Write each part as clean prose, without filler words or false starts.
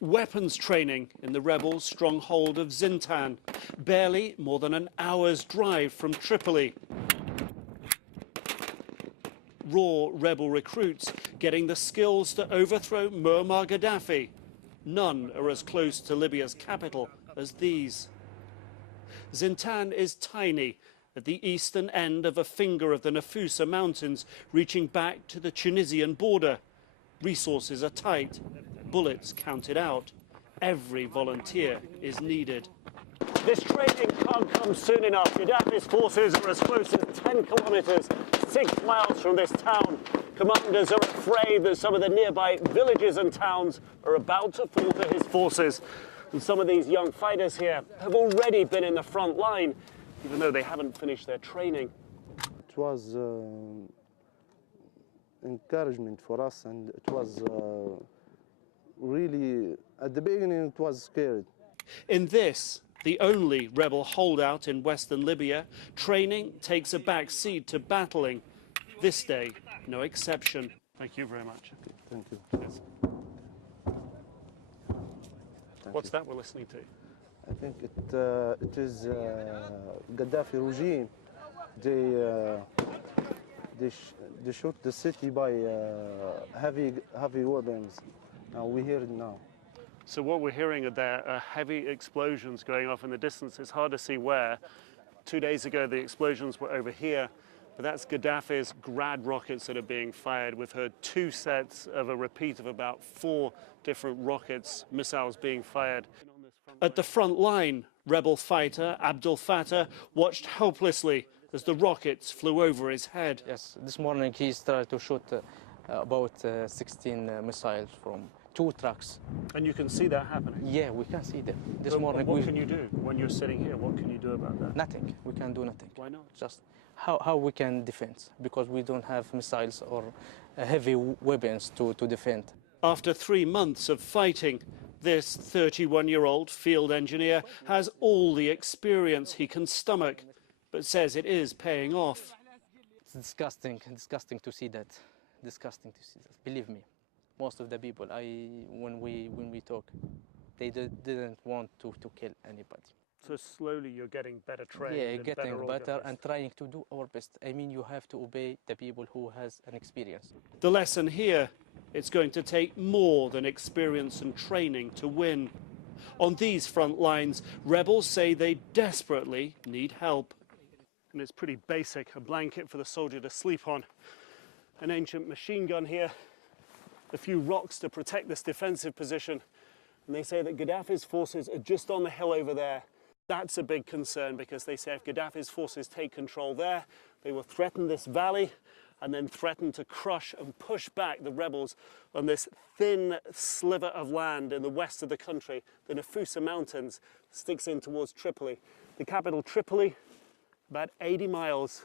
Weapons training in the rebels' stronghold of Zintan, barely more than an hour's drive from Tripoli. Raw rebel recruits getting the skills to overthrow Muammar Gaddafi. None are as close to Libya's capital as these. Zintan is tiny, at the eastern end of a finger of the Nafusa Mountains, reaching back to the Tunisian border. Resources are tight, bullets counted out. Every volunteer is needed. This training can't come soon enough. Gaddafi's forces are as close as 10 kilometers, 6 miles from this town. Commanders are afraid that some of the nearby villages and towns are about to fall to his forces. And some of these young fighters here have already been in the front line, even though they haven't finished their training. It was encouragement for us, and it was really, at the beginning, it was scary. In this, the only rebel holdout in western Libya, training takes a back seat to battling. This day, no exception. Thank you very much. Thank you. Yes. What's that we're listening to? I think it is Gaddafi regime. They shoot the city by heavy weapons. Now we hear it now. So what we're hearing are there are heavy explosions going off in the distance. It's hard to see where. 2 days ago, the explosions were over here, but that's Gaddafi's Grad rockets that are being fired. We've heard 2 sets of a repeat of about 4 different rockets, missiles being fired. At the front line, rebel fighter Abdel Fattah watched helplessly as the rockets flew over his head. Yes, this morning he started to shoot about 16 missiles from 2 trucks. And you can see that happening? Yeah, we can see them. This But morning what can you do when you're sitting here? What can you do about that? Nothing. We can do nothing. Why not? Just how we can defend, because we don't have missiles or heavy weapons to defend. After 3 months of fighting, this 31-year-old field engineer has all the experience he can stomach, but says it is paying off. It's disgusting to see that. Disgusting to see that. Believe me, most of the people, when we talk, they didn't want to kill anybody. So slowly you're getting better trained. Yeah, and getting better and trying to do our best. I mean, you have to obey the people who has an experience. The lesson here, it's going to take more than experience and training to win. On these front lines, rebels say they desperately need help. And it's pretty basic, a blanket for the soldier to sleep on, an ancient machine gun here, a few rocks to protect this defensive position. And they say that Gaddafi's forces are just on the hill over there. That's a big concern, because they say if Gaddafi's forces take control there, they will threaten this valley and then threaten to crush and push back the rebels on this thin sliver of land in the west of the country. The Nafusa Mountains sticks in towards Tripoli. The capital, Tripoli, about 80 miles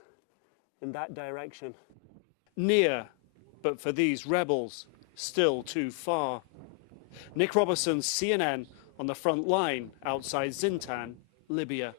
in that direction. Near, but for these rebels, still too far. Nick Robertson, CNN, on the front line outside Zintan, Libya.